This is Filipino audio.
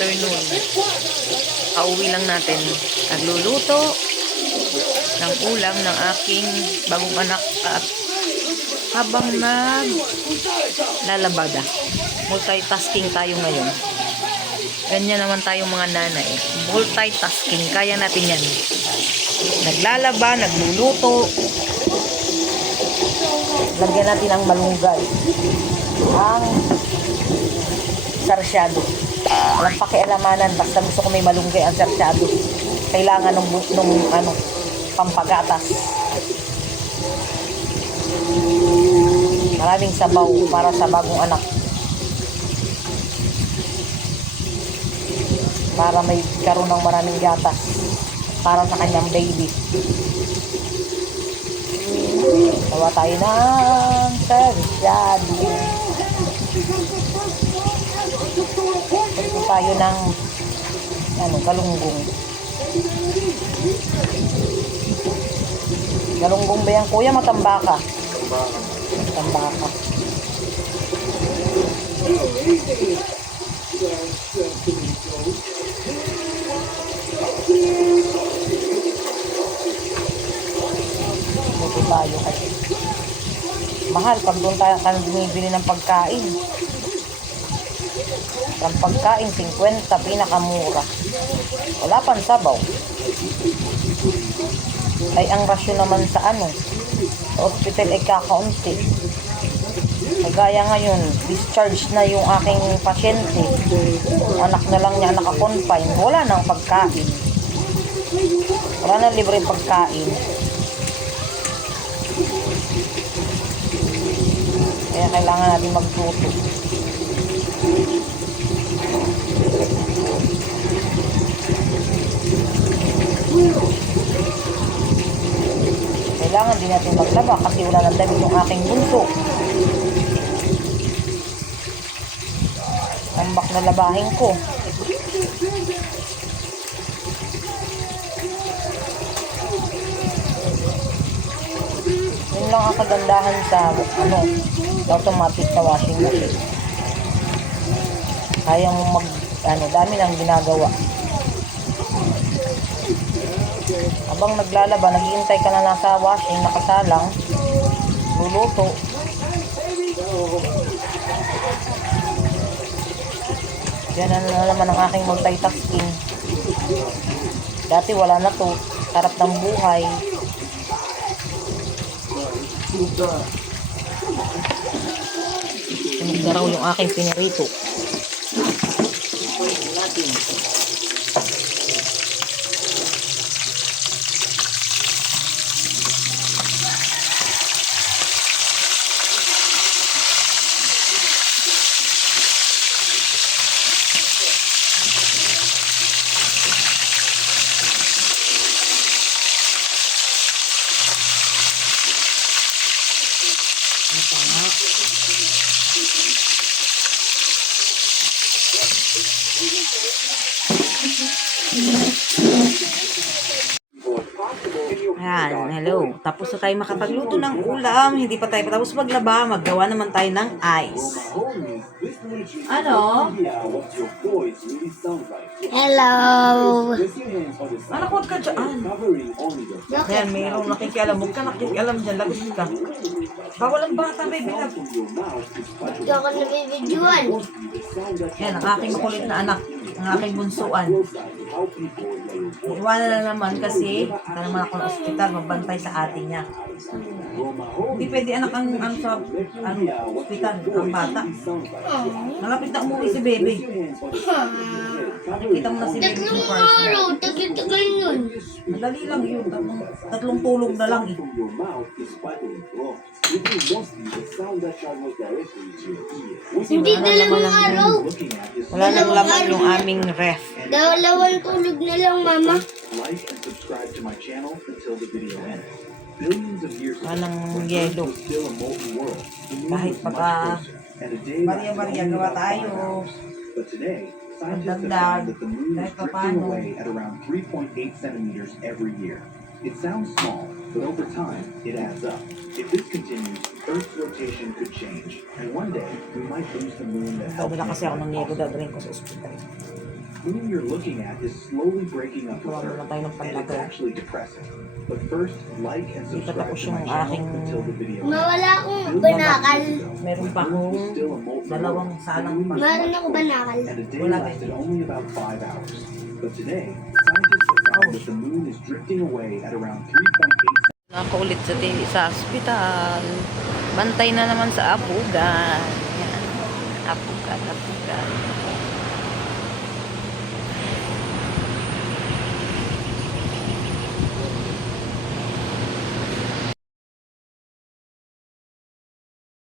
afternoon. Pauwi lang natin. Nagluluto ng ulam ng aking bagong anak at habang naglalabada. Multitasking tayo ngayon. Ganyan naman tayong mga nanay. Multitasking. Kaya natin yan. Naglalaba, nagluluto. Lagyan natin ang malunggay. Ang sarsyado. Walang pakialamanan. Basta gusto ko may malunggay ang sarsyado. Kailangan nung pampagatas. Maraming sabaw para sa bagong anak. Para may karoon ng maraming gatas. Para sa kanyang baby. Tawa tayo ng sarsyado. Ito tayo ng galunggong. Galunggong ba yan, kuya? Matambaka. Matambaka. Ito tayo kasi. Mahal pag doon tayo bumibili ng pagkain. Ang pagkain, 50, pinakamura. Wala pang sabaw. Ay, ang rasyon naman sa sa hospital ay kakaunti. Kagaya ngayon, discharge na yung aking pasyente. Anak na lang niya naka-confine. Wala nang pagkain. Wala nang libre pagkain. Kaya kailangan natin magtuto. Kailangan din natin maglaba kasi wala nang damit yung aking bunso. Tambak na labahin ko. Yun lang ang kagandahan sa automatic na washing machine. Kaya mo dami nang ginagawa. Habang naglalaba, naghihintay ka na nasa washing, nakasalang, luluto. Yan na naman ang aking multitasking. Dati wala na to. Sarap ng buhay. Sunog na raw yung aking pinirito. Natin. Ayan, hello. Tapos na tayo makapagluto ng ulam. Hindi pa tayo patapos maglaba. Maggawa naman tayo ng ice. Ano? Hello. Anak, huwag ka dyan. Ayan, mayroong nakikialam. Huwag ka nakikialam dyan. Lagot ka. Bawal ang bata, baby. Hindi ako nabibidyoan. Ayan, ang aking makulit na anak. Ang aking bunsuan. Iwanan na naman kasi ito naman ako ng ospital, magbantay sa ate niya. Hindi pwede anak ang sa ospital, ang bata. Malapit na umuwi si baby. Nakikita mo na si baby Tatlong first. araw, tagal yun. Madali lang yun. Tatlong tulog na lang eh. Hindi dalawang araw. Wala nang laman yung aming ref. Dalawang tulog na lang, mama. Like and subscribe to my channel until the video ends. Billions of years ago, Walang when yelo. Earth was still a molten world, the moon Kahit was pagka much closer, and a day bariya-bariya gawa tayo. But today, scientists have Magdagdag. found that the moon is Kahit drifting papaano. away at around 3.8 centimeters every year. It sounds small, but over time, it adds up. If this continues, Earth's rotation could change, and one day, we might lose the moon that helped Dadala make kasi ako ng life yelo, possible. dadalhin ko sa ospital. moon you're looking at is slowly breaking up with Wala Earth, na tayo ng and it's panlagay. actually depressing. But first, like and Hindi pa subscribe tapos to my yung channel aking- until the video Mawala ends. akong Billions of banakal. years ago, Meron when pa Earth was akong still a molten dalawang world, salang the moon was Meron much ako colder, banakal. and a day Wala lasted din. only about 5 hours. But today, scientists have found that the moon is drifting away at around 3.8 Nakaulit sa hospital. Bantay na naman sa apugan. Yan. Apugan.